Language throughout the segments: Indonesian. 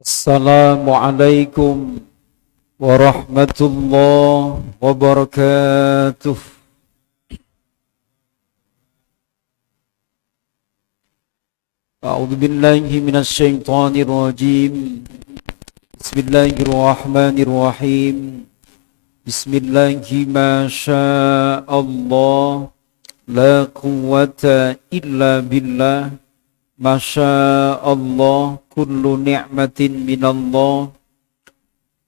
Assalamualaikum warahmatullahi wabarakatuh. A'udzu billahi minasy syaithanir rajim. Bismillahirrahmanirrahim. Bismillahi ma sya'allah la quwwata illa billah. Masya Allah, kullu ni'matin minallah.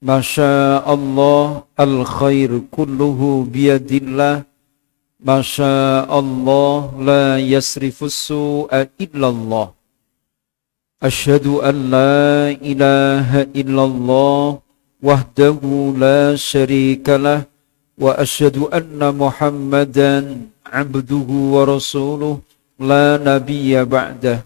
Masya Allah, al-khair kulluhu biyadillah. Masya Allah, la yasrifus su'a illallah. Ashhadu an la ilaha illallah wahdahu la syarikalah. Wa ashhadu anna Muhammadan abduhu wa rasuluh la nabiyya ba'dah.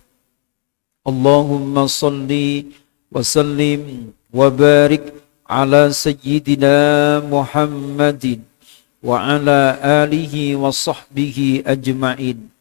Allahumma salli wa sallim wa barik ala sayyidina Muhammadin wa ala alihi wa sahbihi ajma'in.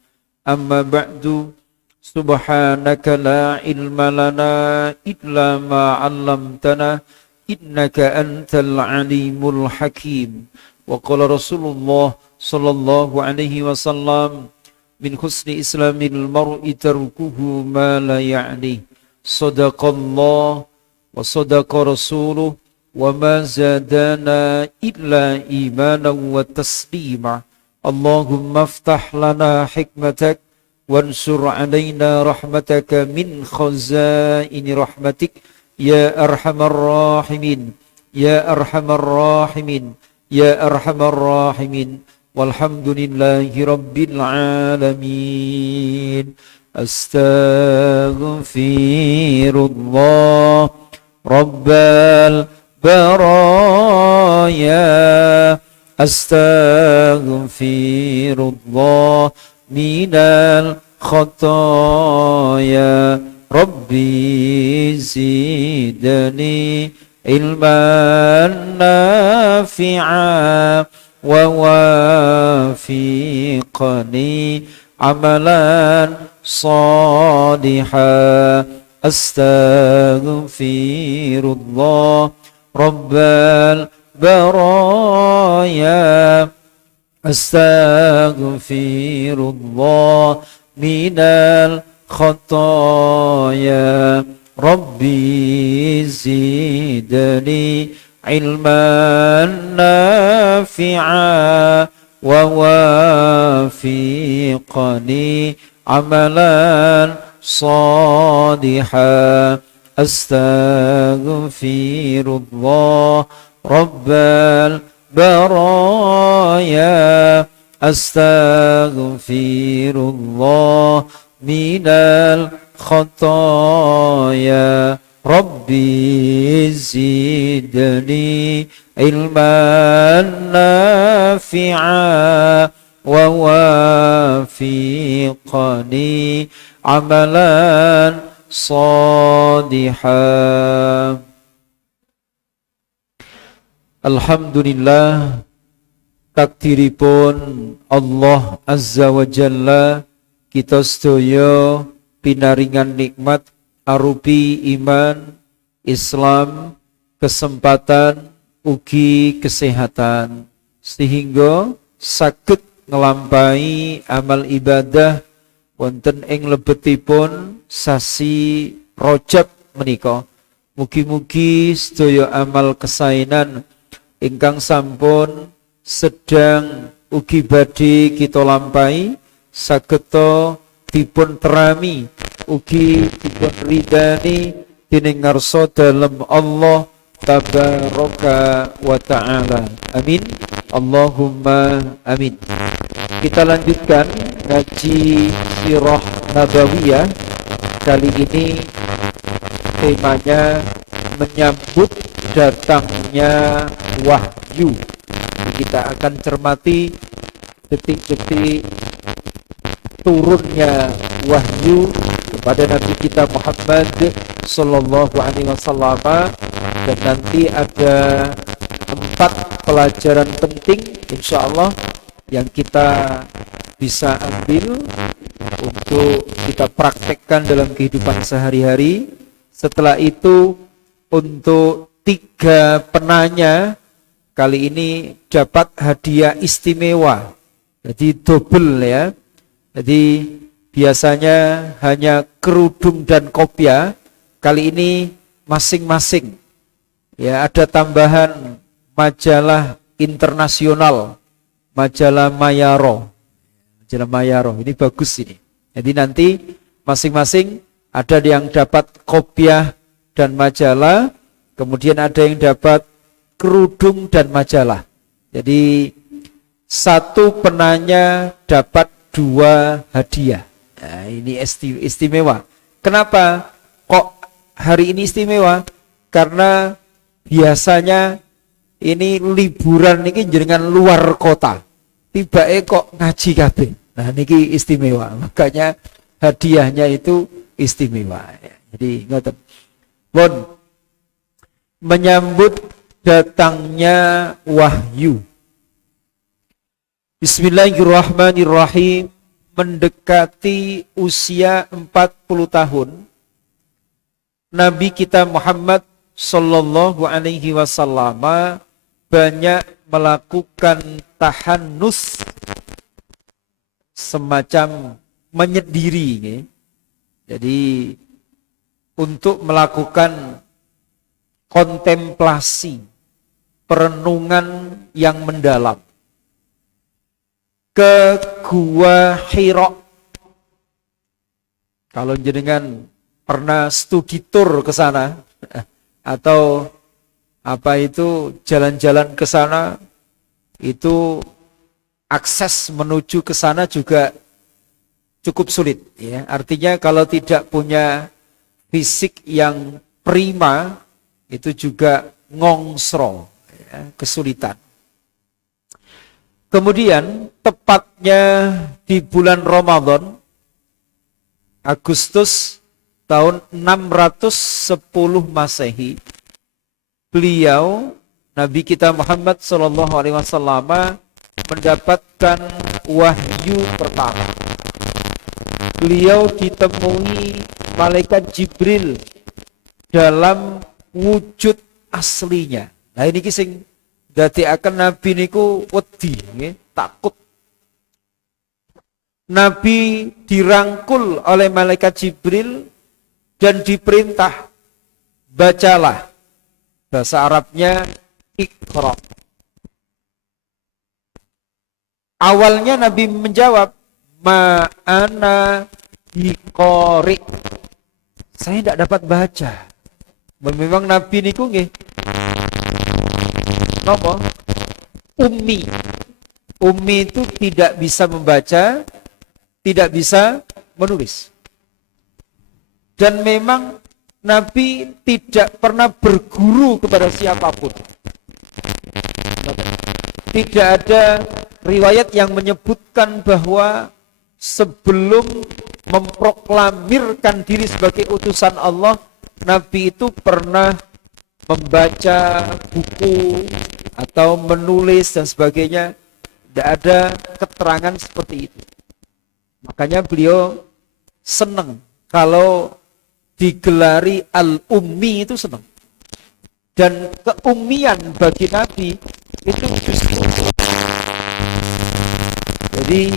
Amma ba'du, subhanaka la ilma lana illa ma 'allamtana innaka antal alimul hakim. Wa qala Rasulullah sallallahu alaihi wasallam, min husni islamil mar'i tarkuhu ma la ya'ni. Sadaqallah wa sadaqa rasuluh wa ma zadana illa imanan wa taslima. Allahumma aftah lana hikmatak wansur alaina rahmataka min khazaini rahmatik ya arhamar rahimin ya arhamar rahimin ya arhamar rahimin. Walhamdulillahi rabbil alamin. Astaghfirullah rabbal baraya. Astaghfirullah minal khataya. Rabbi zidni ilman nafi'a wa wafiqni amalan salihan. Astaghfirullah rabbal baraya. Astaghfirullah minal khataya. Rabbi zidni ilman nafi'a wa wafiqni amalan salihan. Astaghfirullah rabbal baraya. Astaghfirullah minal khataya. Rabbi zidni ilman nafi'a wa wafiqni amalan salihan. Alhamdulillah, takdiripun Allah Azza wa Jalla, kita sedaya pinaringan nikmat arupi iman, Islam, kesempatan, ugi kesehatan, sehingga saged nglampahi amal ibadah wonten ing lebetipun sasi Rajab menika. Mugi-mugi sedaya amal kesainan ingkang sampun sedang ugi badhe kita lampahi sageta dipun terami ugi dipun ridani dening ngarsa dalem Allah tabaraka wa ta'ala. Amin. Allahumma amin. Kita lanjutkan ngaji sirah nabawiyah. Kali ini temanya menyambut datangnya wahyu. Kita akan cermati detik-detik turunnya wahyu kepada Nabi kita Muhammad sallallahu alaihi wasallam, dan nanti ada 4 pelajaran penting insyaallah yang kita bisa ambil untuk kita praktekkan dalam kehidupan sehari-hari. Setelah itu untuk 3 penanya kali ini dapat hadiah istimewa. Jadi double ya. Jadi biasanya hanya kerudung dan kopiah, kali ini masing-masing. Ya, ada tambahan majalah internasional, majalah Mayaro. Majalah Mayaro, ini bagus ini. Jadi nanti masing-masing ada yang dapat kopiah dan majalah, kemudian ada yang dapat kerudung dan majalah. Jadi 1 penanya dapat 2 hadiah. Nah, ini istimewa. Kenapa kok hari ini istimewa? Karena biasanya ini liburan ini jenengan luar kota. Tibake kok ngaji kabeh. Nah, niki istimewa. Makanya hadiahnya itu istimewa. Jadi ngoten. Pun menyambut datangnya wahyu. Bismillahirrahmanirrahim. Mendekati usia 40 tahun, Nabi kita Muhammad sallallahu alaihi wasallam banyak melakukan tahannus, semacam menyendiri. Jadi untuk melakukan kontemplasi, perenungan yang mendalam ke Gua Hira. Kalau jenengan pernah studi tour ke sana atau apa itu jalan-jalan ke sana, itu akses menuju ke sana juga cukup sulit ya. Artinya kalau tidak punya fisik yang prima itu juga ngongsro ya, kesulitan. Kemudian tepatnya di bulan Ramadan, Agustus tahun 610 Masehi, beliau Nabi kita Muhammad SAW mendapatkan wahyu pertama. Beliau ditemui malaikat Jibril dalam wujud aslinya. Nah ini kising dadekaken Nabi niku wedi, takut. Nabi dirangkul oleh malaikat Jibril dan diperintah, bacalah. Bahasa Arabnya Iqra. Awalnya Nabi menjawab, ma'ana biqari. Saya tidak dapat baca. Memang Nabi niku nggih napa? Ummi. Ummi itu tidak bisa membaca, tidak bisa menulis. Dan memang Nabi tidak pernah berguru kepada siapapun. Tidak ada riwayat yang menyebutkan bahwa sebelum memproklamirkan diri sebagai utusan Allah, Nabi itu pernah membaca buku atau menulis dan sebagainya. Tidak ada keterangan seperti itu. Makanya beliau senang kalau digelari al-ummi, itu senang. Dan keummian bagi Nabi itu justru. Jadi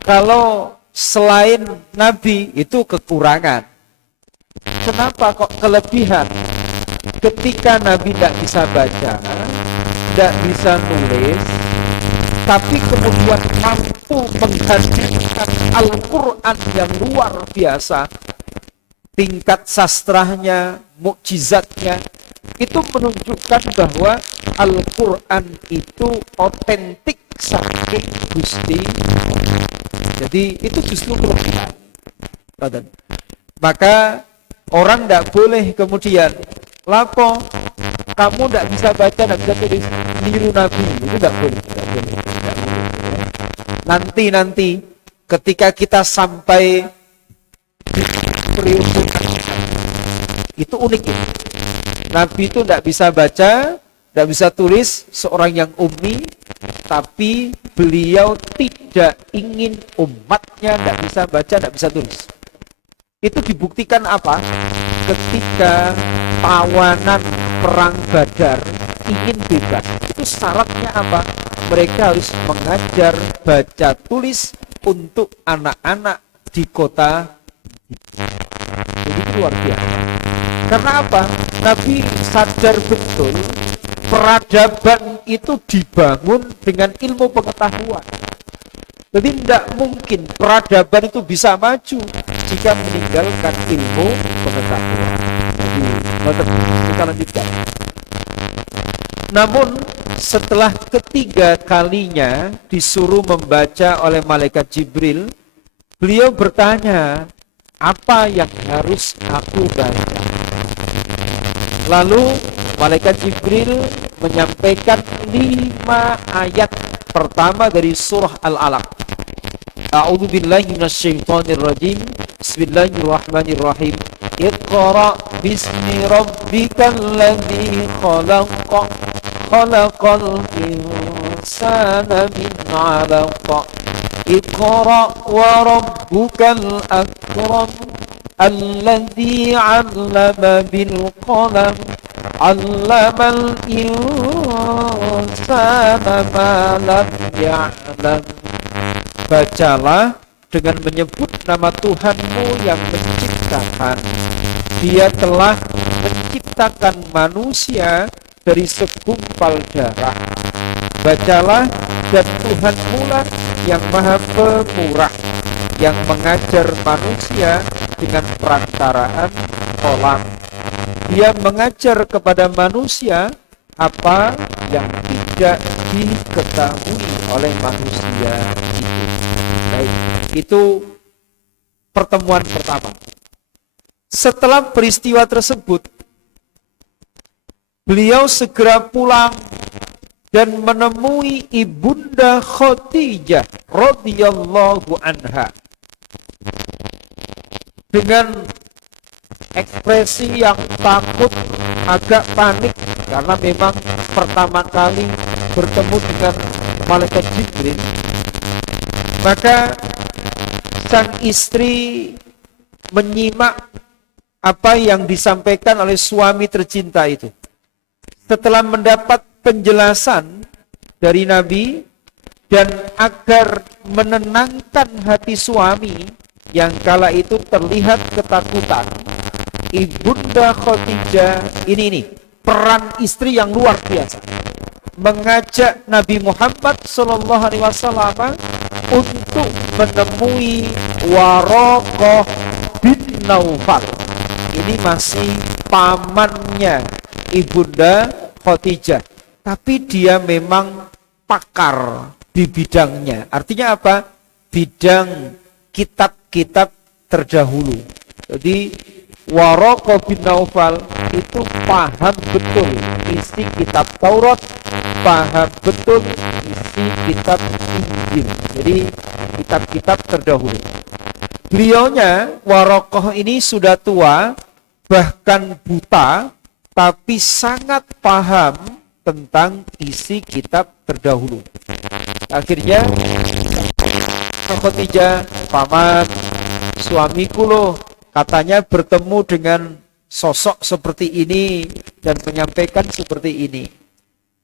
kalau selain Nabi itu kekurangan. Kenapa kok kelebihan? Ketika Nabi tidak bisa baca, tidak bisa nulis, tapi kemudian mampu menghadirkan Al-Quran yang luar biasa, tingkat sastranya, mukjizatnya, itu menunjukkan bahwa Al-Quran itu otentik saking Gusti. Jadi itu justru kelebihan. Maka orang tidak boleh kemudian lapo kamu tidak bisa baca, tidak bisa tulis, niru Nabi, itu tidak boleh, tidak boleh. Nanti ketika kita sampai di periode itu unik ya. Nabi itu tidak bisa baca, tidak bisa tulis, seorang yang ummi, tapi beliau tidak ingin umatnya tidak bisa baca, tidak bisa tulis. Itu dibuktikan apa? Ketika tawanan perang Badar ingin bebas. Itu syaratnya apa? Mereka harus mengajar baca tulis untuk anak-anak di kota. Jadi luar biasa. Karena apa? Nabi sadar betul peradaban itu dibangun dengan ilmu pengetahuan. Jadi tidak mungkin peradaban itu bisa maju jika meninggalkan ilmu pengetahuan. Jadi kita lanjutkan. Namun setelah ketiga kalinya disuruh membaca oleh malaikat Jibril, beliau bertanya, apa yang harus aku baca? Lalu malaikat Jibril menyampaikan 5 ayat pertama dari surah Al-Alaq. A'udzu billahi minasyaitonir rajim. Bismillahirrahmanirrahim. Iqra bismi rabbikal ladzi khalaq. Khalaqal insana min 'alaq. Iqra wa rabbukal akram. Alladzi 'allama bil qalam. 'Allamal insana ma lam ya'lam. Bacalah dengan menyebut nama Tuhanmu yang menciptakan. Dia telah menciptakan manusia dari segumpal darah. Bacalah, dan Tuhanmu lah yang maha pemurah, yang mengajar manusia dengan perantaraan kolam. Dia mengajar kepada manusia apa yang tidak diketahui oleh manusia itu. Baik, itu pertemuan pertama. Setelah peristiwa tersebut, beliau segera pulang dan menemui Ibunda Khadijah radhiyallahu anha dengan ekspresi yang takut, agak panik, karena memang pertama kali bertemu dengan malaikat Jibril. Maka sang istri menyimak apa yang disampaikan oleh suami tercinta itu. Setelah mendapat penjelasan dari Nabi, dan agar menenangkan hati suami yang kala itu terlihat ketakutan, Ibunda Khadijah ini peran istri yang luar biasa, mengajak Nabi Muhammad SAW untuk menemui Waraqah bin Naufal. Ini masih pamannya Ibunda Khadijah, tapi dia memang pakar di bidangnya. Artinya apa? Bidang kitab-kitab terdahulu. Jadi Waraqah bin Naufal itu paham betul isi kitab Taurat, paham betul isi kitab Injil. Jadi kitab-kitab terdahulu. Beliaunya, Waraqah ini sudah tua, bahkan buta, tapi sangat paham tentang isi kitab terdahulu. Akhirnya Khadijah, paman, suamiku loh, katanya bertemu dengan sosok seperti ini dan menyampaikan seperti ini.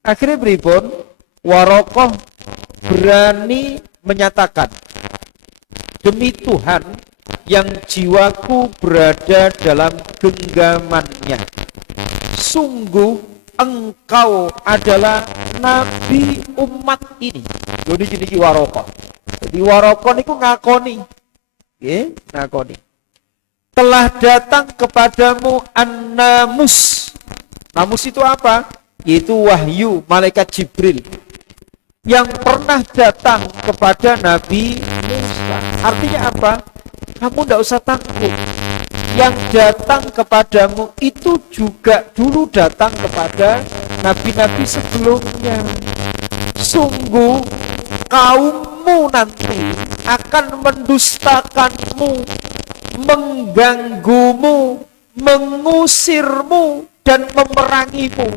Akhirnya beribun, Waraqah berani menyatakan, demi Tuhan yang jiwaku berada dalam genggamannya, sungguh engkau adalah nabi umat ini. Jadi jenis Waraqah. Jadi Waraqah itu ngakoni, ngakoni. Telah datang kepadamu an-namus. Namus itu apa? Yaitu wahyu malaikat Jibril yang pernah datang kepada Nabi Musa. Artinya apa? Kamu tidak usah takut. Yang datang kepadamu itu juga dulu datang kepada nabi-nabi sebelumnya. Sungguh kaummu nanti akan mendustakanmu, mengganggumu, mengusirmu, dan memerangimu.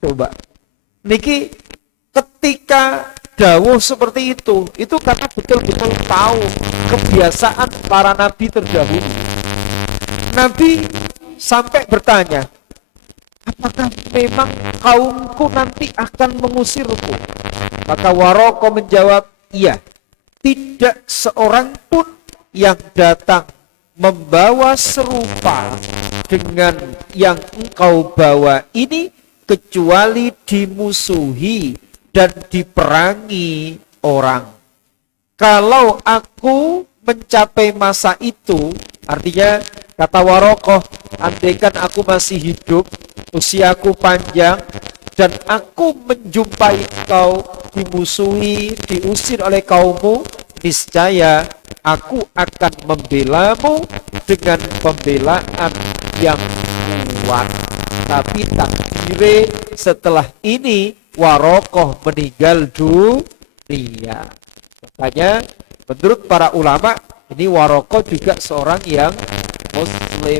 Coba, niki ketika dawuh seperti itu karena betul-betul tahu kebiasaan para nabi terdahulu. Nabi sampai bertanya, apakah memang kaumku nanti akan mengusirku? Maka Waraqah menjawab, iya, tidak seorang pun yang datang membawa serupa dengan yang engkau bawa ini kecuali dimusuhi dan diperangi orang. Kalau aku mencapai masa itu, artinya kata Waraqah, andaikan aku masih hidup, usiaku panjang, dan aku menjumpai engkau dimusuhi, diusir oleh kaummu, niscaya aku akan membelamu dengan pembelaan yang kuat. Tapi takdire setelah ini Waraqah meninggal dunia. Makanya menurut para ulama ini Waraqah juga seorang yang Muslim,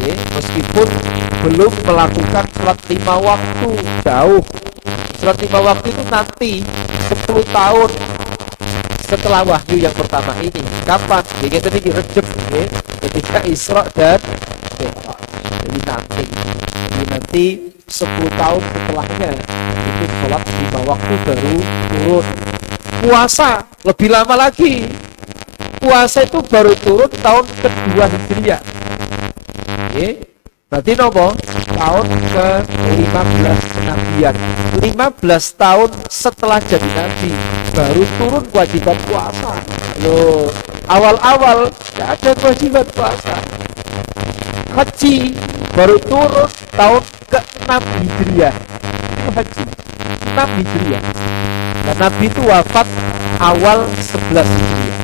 ya, meskipun belum melakukan sholat 5 waktu, jauh. Sholat 5 waktu itu nanti 10 tahun setelah wahyu yang pertama ini. Kapan? Ya, tadi di Rejab, ya, ketika Isra dan Mi'raj. Jadi nanti 10 tahun setelahnya itu sholat 5 waktu baru turun. Puasa lebih lama lagi. Puasa itu baru turun tahun kedua Hijriah. Berarti nopo? Tahun ke-15 kenabian. 15 tahun setelah jadi nabi baru turun kewajiban puasa. Loh, awal-awal tidak ada kewajiban puasa. Haji baru turun tahun ke-6 Hijriah. Itu haji 6 Hijriah. Dan Nabi itu wafat awal 11 Hijriah.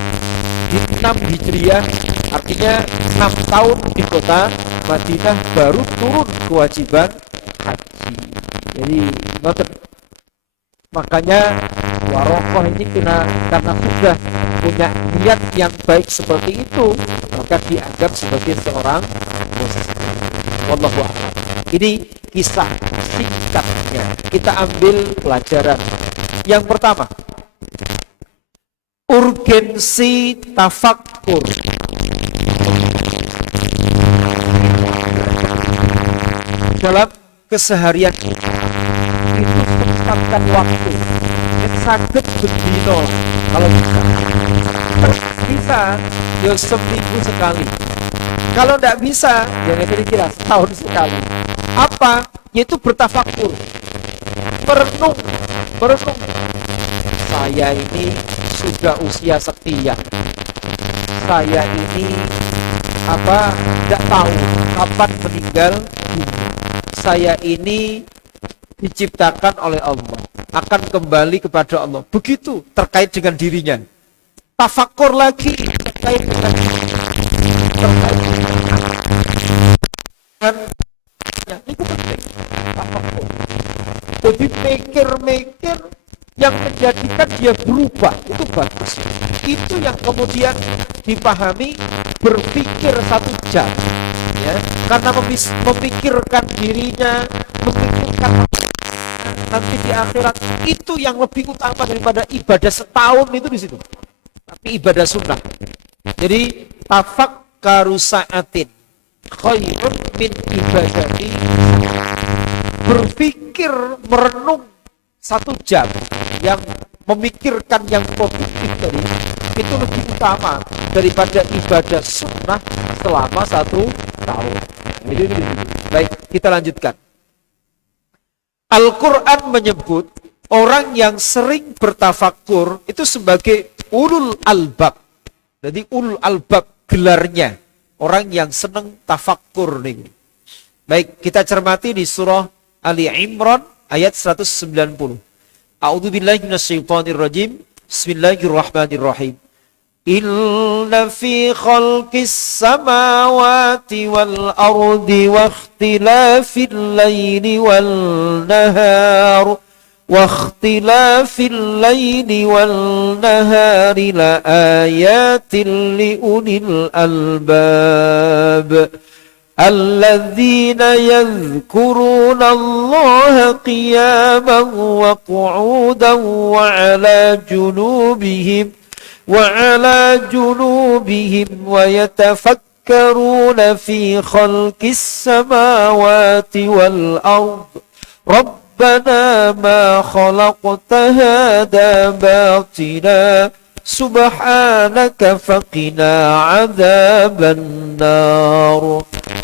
Di 6 Hijriah artinya 6 tahun di kota Madinah baru turun kewajiban haji. Jadi makanya Waraqah ini karena sudah punya niat yang baik seperti itu, maka dianggap sebagai seorang muslim. Wallahu a'lam. Ini kisah singkatnya. Kita ambil pelajaran. Yang pertama, urgensi tafakkur. Dalam keseharian kita itu sempatkan waktu yang sakit berdino kalau bisa ya seminggu sekali, kalau tidak bisa jangan kira-kira setahun sekali. Apa? Yaitu bertafakur, merenung. Saya ini sudah usia sekian, saya ini tidak tahu kapan meninggal dunia. Saya ini diciptakan oleh Allah, akan kembali kepada Allah. Begitu terkait dengan dirinya. Tafakur lagi terkait dengan itu penting. Tafakur. Jadi mikir-mikir yang menjadikan dia berubah, itu bagus. Itu yang kemudian dipahami berpikir 1 jam, ya, karena memikirkan dirinya, memikirkan nanti di akhirat, itu yang lebih utama daripada ibadah setahun itu di situ. Tapi ibadah sunnah. Jadi tafakkaru sa'atin khairun min ibadati. Berpikir, merenung 1 jam yang memikirkan yang produktif tadi itu lebih utama daripada ibadah sunnah selama 1 tahun. Baik, kita lanjutkan. Al-Quran menyebut orang yang sering bertafakur itu sebagai ulul albab. Jadi ulul albab gelarnya orang yang senang tafakur nih. Baik, kita cermati di surah Ali Imran ayat 190. A'udzubillahi minasyaitonirrajim. Bismillahirrahmanirrahim. Inna fi khalqis samawati wal ardi wa ikhtilafil laili wal nahar واختلاف الليل والنهار لآيات لأولي الألباب الذين يذكرون الله قياما وقعودا وعلى جنوبهم ويتفكرون يتفكرون في خلق السماوات والأرض ربنا ما خلقت هذا باطلا سبحانك فقنا عذاب النار.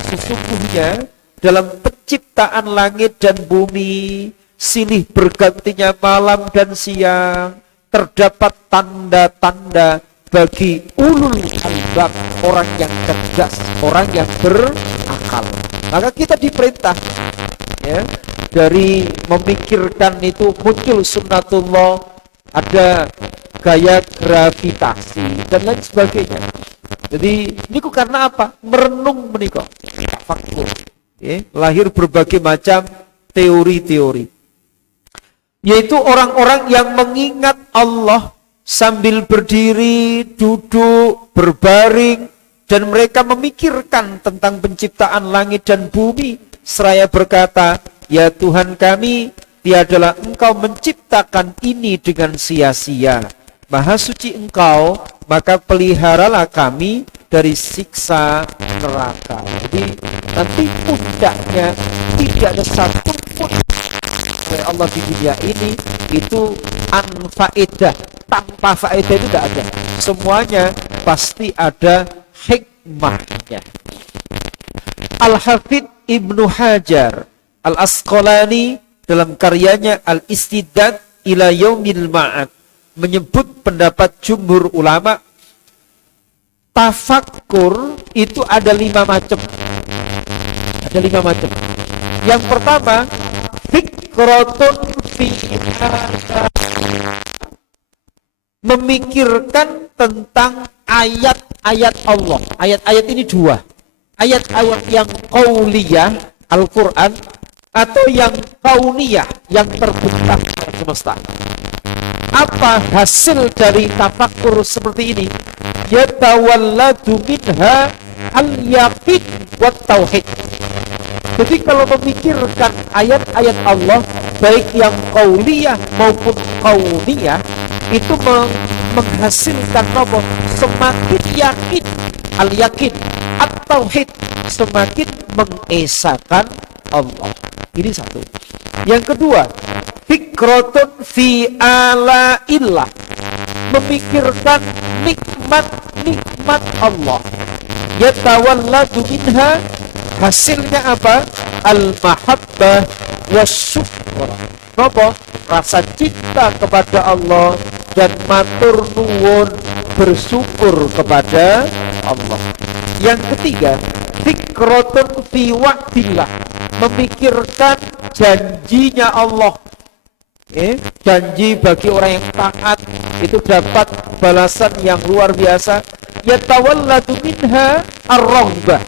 Sesungguhnya dalam penciptaan langit dan bumi, silih bergantinya malam dan siang, terdapat tanda-tanda bagi ulul albab, orang yang cerdas, orang yang berakal. Maka kita diperintah, ya, dari memikirkan itu muncul sunnatullah, ada gaya gravitasi dan lain sebagainya. Jadi ini karena apa? Merenung menikah, faktor. Lahir berbagai macam teori-teori, yaitu orang-orang yang mengingat Allah sambil berdiri, duduk, berbaring, dan mereka memikirkan tentang penciptaan langit dan bumi seraya berkata, ya Tuhan kami, tiadalah Engkau menciptakan ini dengan sia-sia. Maha suci Engkau, maka peliharalah kami dari siksa neraka. Jadi nanti pundaknya tidak ada satu pun oleh Allah di dunia ini itu anfaedah, tanpa faedah itu tidak ada. Semuanya pasti ada hikmahnya. Al-Hafidz Ibnu Hajar Al-Asqalani dalam karyanya Al-Istidad ila Yaumil Ma'ad menyebut pendapat jumhur ulama, tafakkur itu ada 5 macam. Ada 5 macam. Yang pertama, fikratun fi memikirkan tentang ayat-ayat Allah. Ayat-ayat ini 2. Ayat-ayat yang qauliyah Al-Quran atau yang kauniyah yang terbentang semesta. Apa hasil dari tafakkur seperti ini? Yatawalladu minha al-yaqin wa tauhid. Jadi kalau memikirkan ayat-ayat Allah, baik yang qauliyah maupun kauniyah, itu menghasilkan apa? Semakin yakin, al-yakin, at-tauhid, semakin mengesahkan Allah. Ini satu. Yang kedua, fikratun fi ala'illah, memikirkan nikmat-nikmat Allah. Yatawalladu minha, hasilnya apa? Al-mahabbah wasyukur. Apa? Rasa cinta kepada Allah dan matur nuwun, bersyukur kepada Allah. Yang ketiga, fikratun fi wa'dillah, memikirkan janjinya Allah. Janji bagi orang yang taat itu dapat balasan yang luar biasa. Yatawalladu minha ar-raghbah,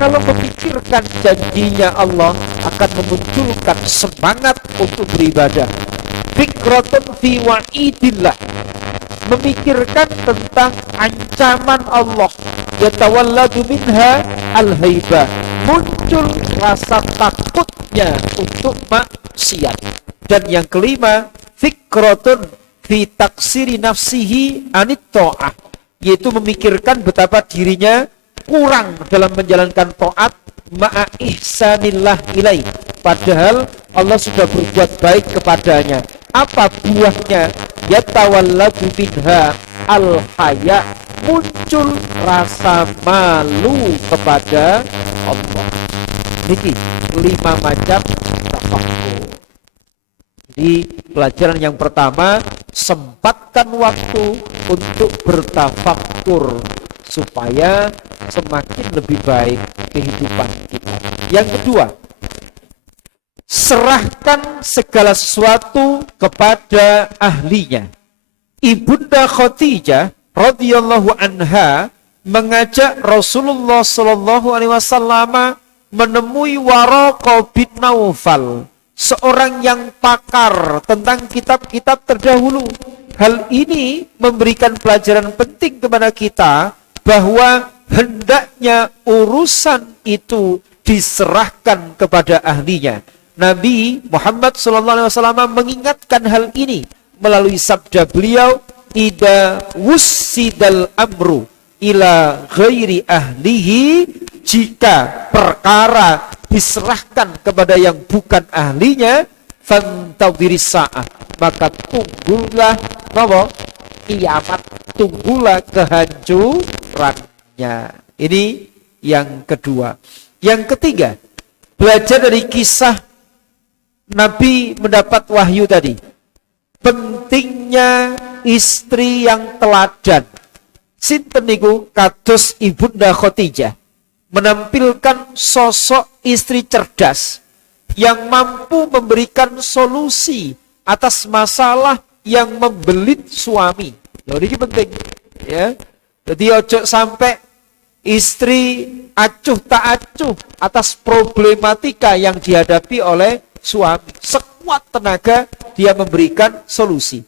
kalau memikirkan janjinya Allah akan memunculkan semangat untuk beribadah. Fikratun fi wa'idillah, memikirkan tentang ancaman Allah. Yatawalladu minha al-haibah, muncul rasa takutnya untuk maksiat. Dan yang kelima, fikratun fi taksiri nafsihi anit ta'ah, yaitu memikirkan betapa dirinya kurang dalam menjalankan taat ma'a ihsanillah ilaih, padahal Allah sudah berbuat baik kepadanya. Apa buahnya? Yatawalladu minha al-haya, muncul rasa malu kepada Allah. Ini 5 macam tafakkur. Di pelajaran yang pertama, sempatkan waktu untuk bertafakkur supaya semakin lebih baik kehidupan kita. Yang kedua, serahkan segala sesuatu kepada ahlinya. Ibunda Khadijah radhiyallahu anha mengajak Rasulullah sallallahu alaihi wasallam menemui Waraqah bin Naufal, seorang yang pakar tentang kitab-kitab terdahulu. Hal ini memberikan pelajaran penting kepada kita bahwa hendaknya urusan itu diserahkan kepada ahlinya. Nabi Muhammad SAW mengingatkan hal ini melalui sabda beliau, "Idza wussidal amru ila ghairi ahlihi, jika perkara diserahkan kepada yang bukan ahlinya, fantadhiris sa'ah, maka tunggulah apa? Kiamat, tunggulah kehancurannya. Ini yang kedua. Yang ketiga, belajar dari kisah Nabi mendapat wahyu tadi. Pentingnya istri yang teladan. Sinten niku kados Ibunda Khadijah, menampilkan sosok istri cerdas yang mampu memberikan solusi atas masalah yang membelit suami. Loh, ini penting, ya. Jadi ojo sampai istri acuh tak acuh atas problematika yang dihadapi oleh suami. Sekuat tenaga dia memberikan solusi.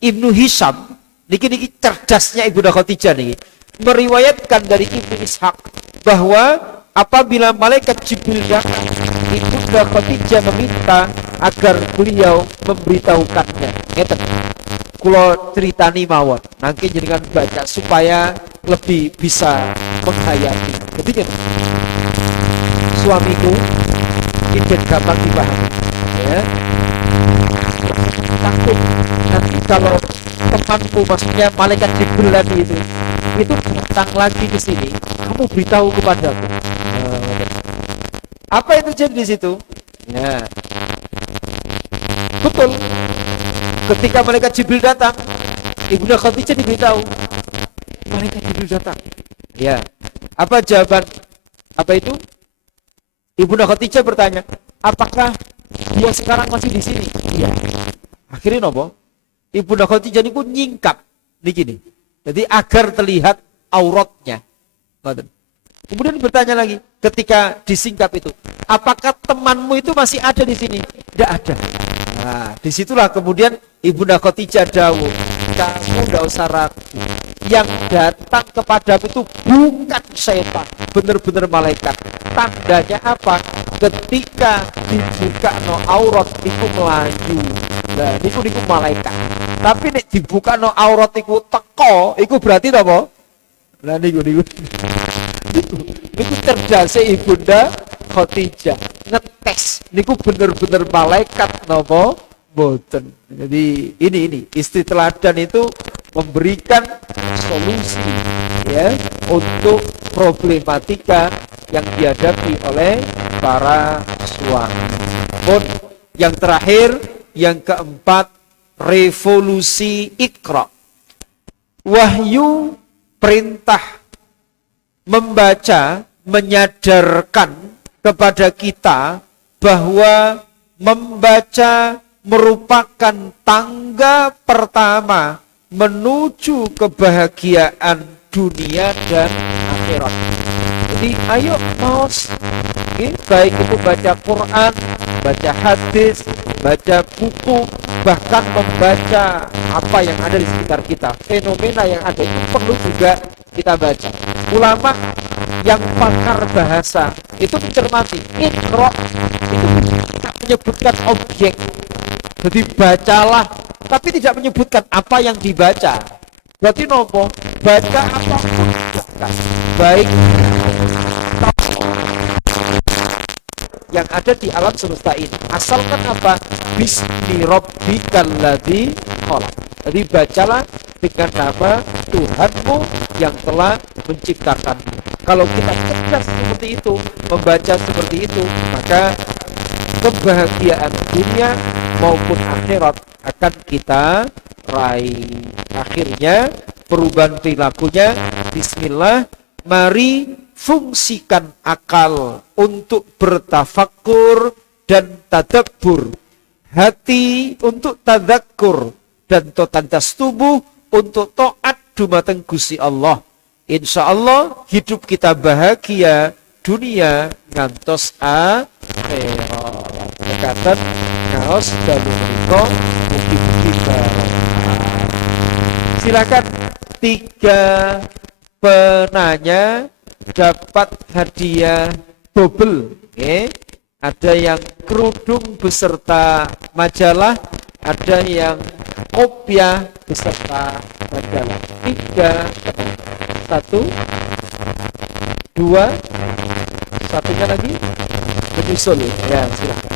Ibnu Hisham, niki cerdasnya Ibunda Khadijah nih, meriwayatkan dari Ibnu Ishaq bahwa apabila malaikat Jibril datang, Ibunda Khadijah meminta agar beliau memberitahukannya. Ngeten. Kula ceritani mawon, nangke jenengan baca supaya lebih bisa menghayati. Jadi suamiku ini gampang dipahami, ya. Takut nanti kalau temanku, maksudnya malaikat Jibril tadi itu datang lagi ke sini, kamu beritahu kepadaku. Apa yang terjadi di situ? Ya, betul. Ketika malaikat Jibril datang, Ibunda Khadijah diberitahu, malaikat Jibril datang. Ya, apa jawaban? Apa itu? Ibunda Khadijah bertanya, apakah dia sekarang masih di sini? Iya. Akhirnya nopo? Ibunda Khadijah ini pun nyingkap begini. Jadi agar terlihat auratnya. Kemudian bertanya lagi, ketika disingkap itu, apakah temanmu itu masih ada di sini? Tidak ada. Nah, disitulah kemudian Ibunda Khadijah dawuh, kamu tidak usah ragu. Yang datang kepadamu itu bukan setan, benar-benar malaikat. Tandanya apa? Ketika dibuka no aurat itu melaju. Nah, niku malaikat. Tapi nek dibuka no aurat itu teko, itu berarti apa? Nah, niku cerdas Ibunda Khadijah ngetes niku bener-bener malaikat napa boten. Jadi ini istri teladan itu memberikan solusi, ya, untuk problematika yang dihadapi oleh para suami. Pun yang terakhir, yang keempat, revolusi Iqra. Wahyu perintah membaca menyadarkan kepada kita bahwa membaca merupakan tangga pertama menuju kebahagiaan dunia dan akhirat. Jadi ayo maos, baik itu baca Quran, baca hadis, baca buku, bahkan membaca apa yang ada di sekitar kita. Fenomena yang ada itu perlu juga kita baca. Ulama yang pakar bahasa itu mencermati Iqra itu tidak menyebutkan objek, jadi bacalah, tapi tidak menyebutkan apa yang dibaca. Berarti nopo? Baca apapun, baik yang ada di alam semesta ini, asalkan apa? Bismi rabbikal ladzi khalaq. Jadi bacalah dengan nama Tuhanmu yang telah menciptakan. Kalau kita cerdas seperti itu, membaca seperti itu, maka kebahagiaan dunia maupun akhirat akan kita raih. Akhirnya perubahan perilakunya, bismillah, mari fungsikan akal untuk bertafakur dan tadabbur, hati untuk tadzakur, dan totalitas tubuh untuk taat dumateng Gusti Allah. Insya Allah hidup kita bahagia dunia ngantos akhirat. Dekatan ngaos dalu menika mugi-mugi barokah. Silakan 3 penanya dapat hadiah double. Ada yang kerudung beserta majalah, ada yang kopiah beserta majalah. 3 penanya. Satu, dua, satunya lagi menyusul. Ya, silakan.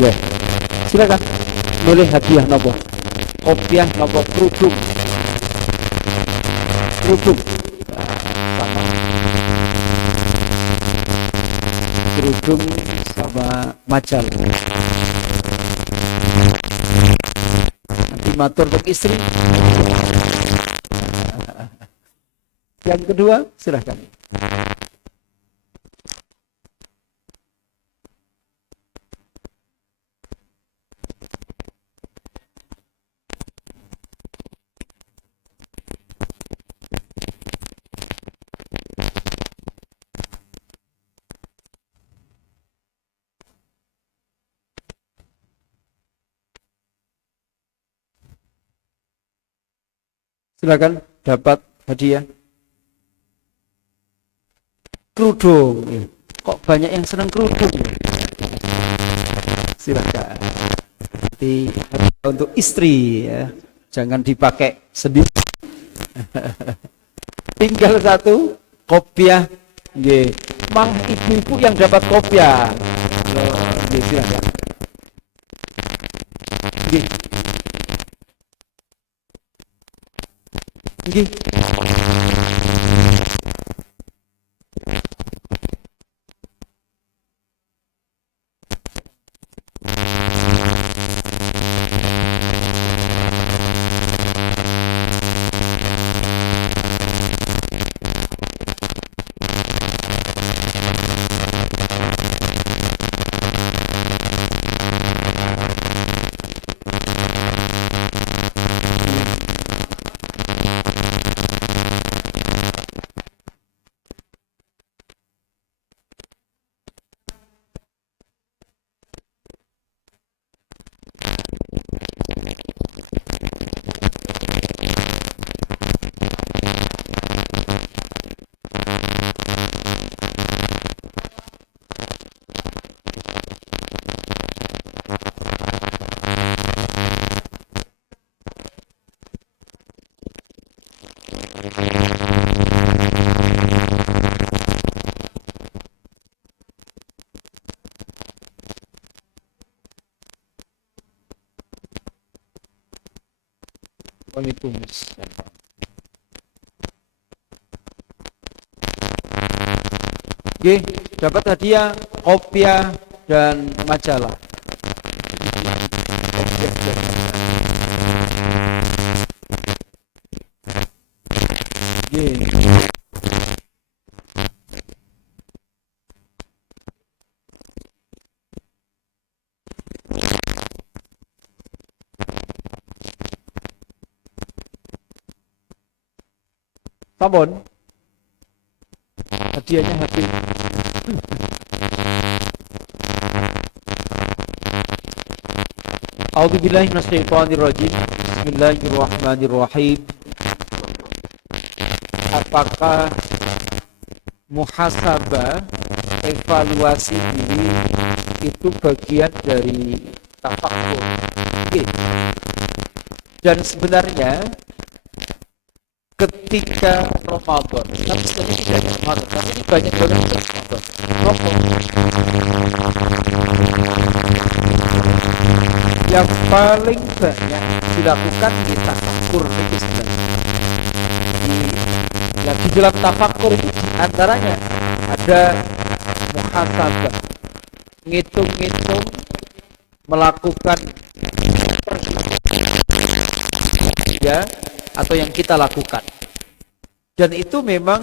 Ya, silakan. Boleh hadiah nopo? Kopiah nopo kerudung? Kerudung. Sama. Kerudung sama majalah. Nanti matur untuk istri. Yang kedua, silakan. Silakan dapat hadiah. Kerudung. Kok banyak yang senang kerudung? Silakan. Nanti untuk istri ya. Jangan dipakai sendiri. Tinggal satu kopiah. Nggih. Mang ibu-ibu yang dapat kopiah. Nggih, silakan. Nggih. Nggih. Waalaikumsalam. Oke, dapat hadiah kopiah dan majalah. Oke. Sampun. Hadiahnya habis. A'udzubillahi minasyaitonirrajim. Bismillahirrahmanirrahim. Apakah muhasabah, evaluasi diri itu bagian dari tafakur? Oke. Dan sebenarnya ketika Ramadan, tapi sebenarnya tidak hanya Ramadan, tapi ini banyak banget Ramadan. Rokok yang paling banyak dilakukan di tafakur itu sebenarnya. Di dalam tafakur itu antaranya ada muhasabah, ngitung-ngitung, melakukan ya, atau yang kita lakukan. Dan itu memang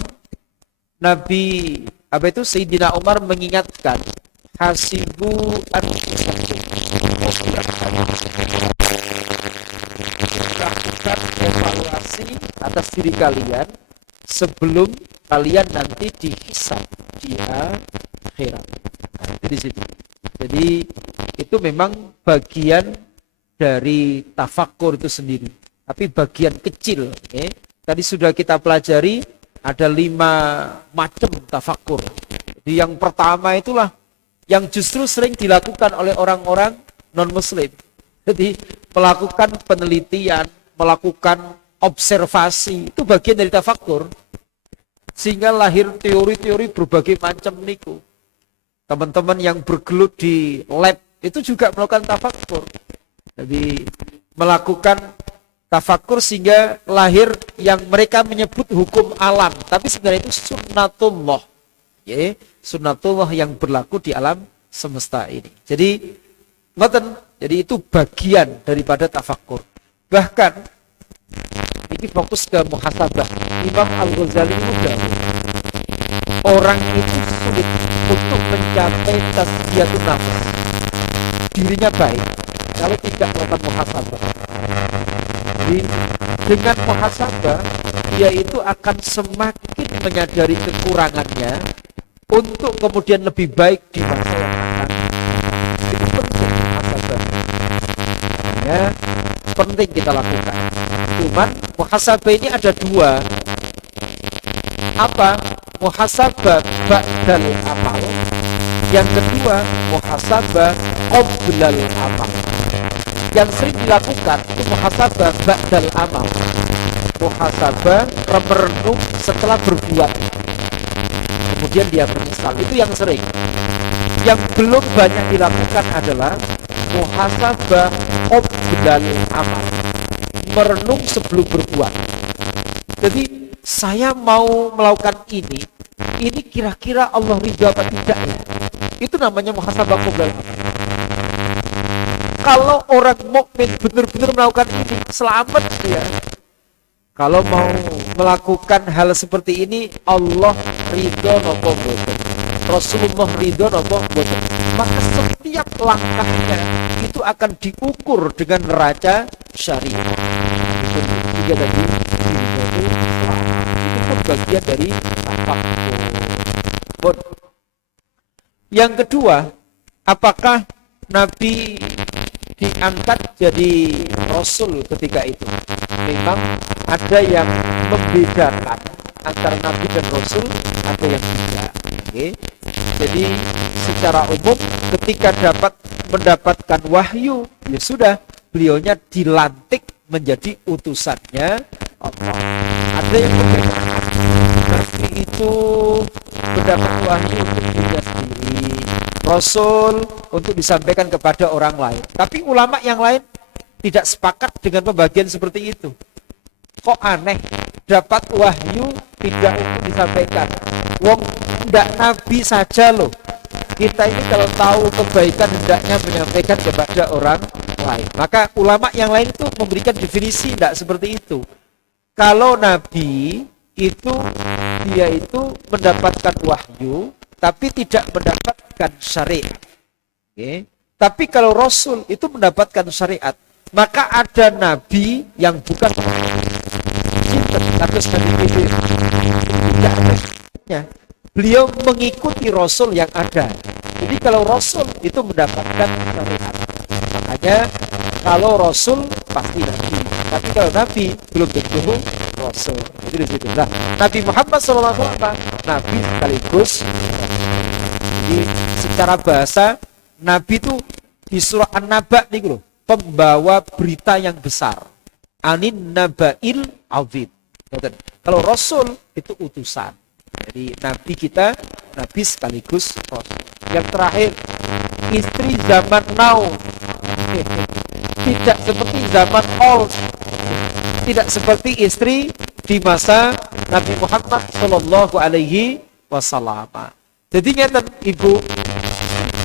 Nabi Sayyidina Umar mengingatkan, hasibu anfusakum, lakukan evaluasi atas diri kalian sebelum kalian nanti dihisab di akhirat. Nah, itu di situ. Jadi itu memang bagian dari tafakkur itu sendiri. Tapi bagian kecil. Tadi sudah kita pelajari ada 5 macam tafakkur. Jadi yang pertama itulah yang justru sering dilakukan oleh orang-orang non-muslim. Jadi melakukan penelitian, melakukan observasi, itu bagian dari tafakkur. Sehingga lahir teori-teori berbagai macam niku. Teman-teman yang bergelut di lab itu juga melakukan tafakkur. Jadi melakukan tafakkur sehingga lahir yang mereka menyebut hukum alam, tapi sebenarnya itu sunnatullah. Sunnatullah yang berlaku di alam semesta ini. Jadi jadi itu bagian daripada tafakkur. Bahkan ini fokus ke muhasabah. Imam Al-Ghazali muda. Orang itu sulit untuk mencapai tasbiyatun nafs. Dirinya baik kalau tidak melakukan muhasabah. Jadi dengan muhasabah dia itu akan semakin menyadari kekurangannya untuk kemudian lebih baik di masa yang akan. Itu penting muhasabah. Ya, penting kita lakukan. Cuman muhasabah ini ada 2. Apa? Muhasabah ba'dal amal. Yang kedua, muhasabah qoblal amal. Yang sering dilakukan itu muhasabah ba'dal amal. Muhasabah merenung setelah berbuat. Kemudian dia menyesal. Itu yang sering. Yang belum banyak dilakukan adalah muhasabah qoblal amal. Merenung sebelum berbuat. Jadi saya mau melakukan ini kira-kira Allah ridha apa tidak ya? Itu namanya muhasabah qoblal amal. Kalau orang mukmin benar-benar melakukan ini, selamat dia. Kalau mau melakukan hal seperti ini, Allah ridho nopo boten, Rasulullah ridho nopo boten, maka setiap langkahnya itu akan diukur dengan neraca syariah. Itu tiga tadi, itu pun bagian dari tafakkur. Yang kedua, apakah Nabi diangkat jadi Rasul ketika itu? Memang ada yang membedakan antara Nabi dan Rasul, ada yang tidak. Jadi secara umum ketika mendapatkan wahyu, ya sudah, beliaunya dilantik menjadi utusannya Allah. Ada yang membedakan. Nabi itu mendapat wahyu untuk dirinya sendiri, Rasul untuk disampaikan kepada orang lain. Tapi ulama yang lain tidak sepakat dengan pembagian seperti itu. Kok aneh, dapat wahyu tidak untuk disampaikan. Wong ndak nabi saja loh. Kita ini kalau tahu kebaikan hendaknya menyampaikan kepada orang lain. Maka ulama yang lain itu memberikan definisi tidak seperti itu. Kalau nabi itu dia itu mendapatkan wahyu tapi tidak mendapatkan syariat. Tapi kalau Rasul itu mendapatkan syariat, maka ada nabi yang bukan tapi sebagai tidak ada. Beliau mengikuti Rasul yang ada. Jadi kalau Rasul itu mendapatkan syariat, makanya kalau Rasul pasti nabi. Tapi kalau nabi belum tentu Rasul. Itu di situ. Nah, Nabi Muhammad SAW nabi sekaligus. Jadi secara bahasa nabi itu di surah An-Naba nih loh, pembawa berita yang besar. Anin naba'il azim. Kalau Rasul itu utusan. Jadi nabi kita nabi sekaligus Rasul. Yang terakhir, istri zaman now. Tidak seperti zaman old. Tidak seperti istri di masa Nabi Muhammad Shallallahu Alaihi Wasallam. Jadi ngeten ibu,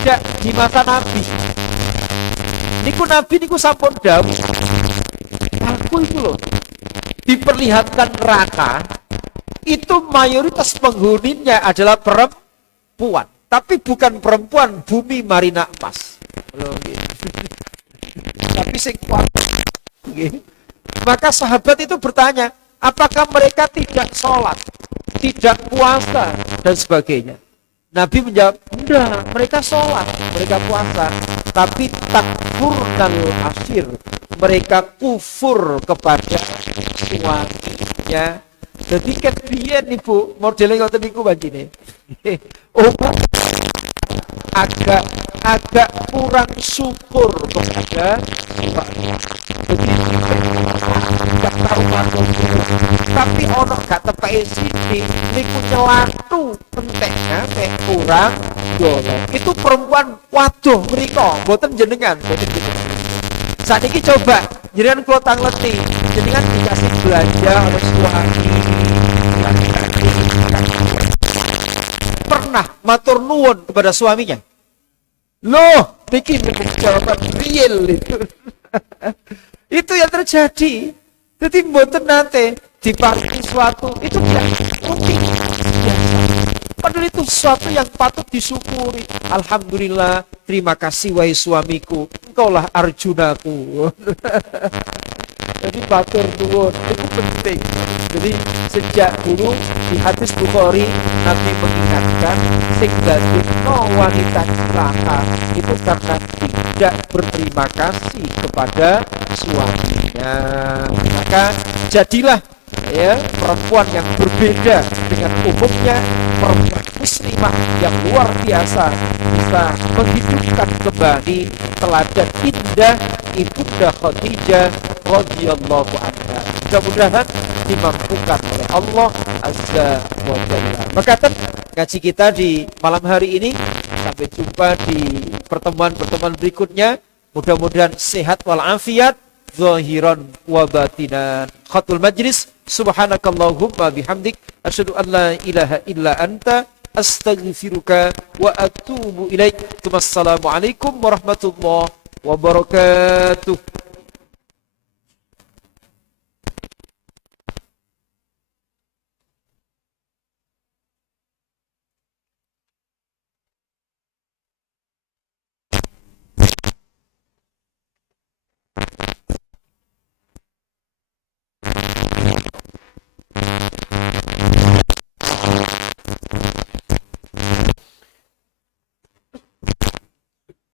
tidak di masa Nabi. Niku Nabi niku sampun dawuh. Aku itu loh diperlihatkan neraka, itu mayoritas penghuninya adalah perempuan, tapi bukan perempuan bumi marina emas. Tapi sing kuat. Maka sahabat itu bertanya, apakah mereka tidak sholat? tidak puasa dan sebagainya. Nabi menjawab, enggak, mereka sholat, mereka puasa, tapi takfurnal asyir, mereka kufur kepada suaminya. Jadi kebiyen ibu modelnya ngoten niku begini. Oh, agak kurang syukur kepada suami. Jadi gak tahu matur. Tapi ono gak tepake sithik niku nyelatu penteknya kayak kurang golek. Itu perempuan waduh mriko, mboten jenengan, mboten jenengan. Saat ini coba, jenengan kula tangleti, jenengan dikasih belanja oleh suami. Pernah matur nuwun kepada suaminya? Loh, bikin jawaban real itu. Itu yang terjadi. Jadi mboten nate diparingi sesuatu itu mungkin biasa. Padahal itu sesuatu yang patut disyukuri. Alhamdulillah, terima kasih wahai suamiku, engkaulah Arjunaku. Jadi matur nuwun itu penting. Jadi sejak dulu di hadis Bukhari Nabi mengingatkan sing dadekno wanita celaka itu karena tidak berterima kasih kepada suaminya. Maka jadilah ya perempuan yang berbeda dengan umumnya, perempuan muslimah yang luar biasa bisa menghidupkan kembali teladan indah Ibunda Khadijah radhiyallahu anha. Mudah-mudahan dimampukan oleh Allah azza wa jalla. Maka ngaji kita di malam hari ini, sampai jumpa di pertemuan-pertemuan berikutnya. Mudah-mudahan sehat walafiat zahiran wa batinan. Khatul majlis, subhanakallahumma bihamdik, asyhadu an la ilaha illa anta, astaghfiruka wa atubu ilaik. Wassalamualaikum warahmatullahi wabarakatuh.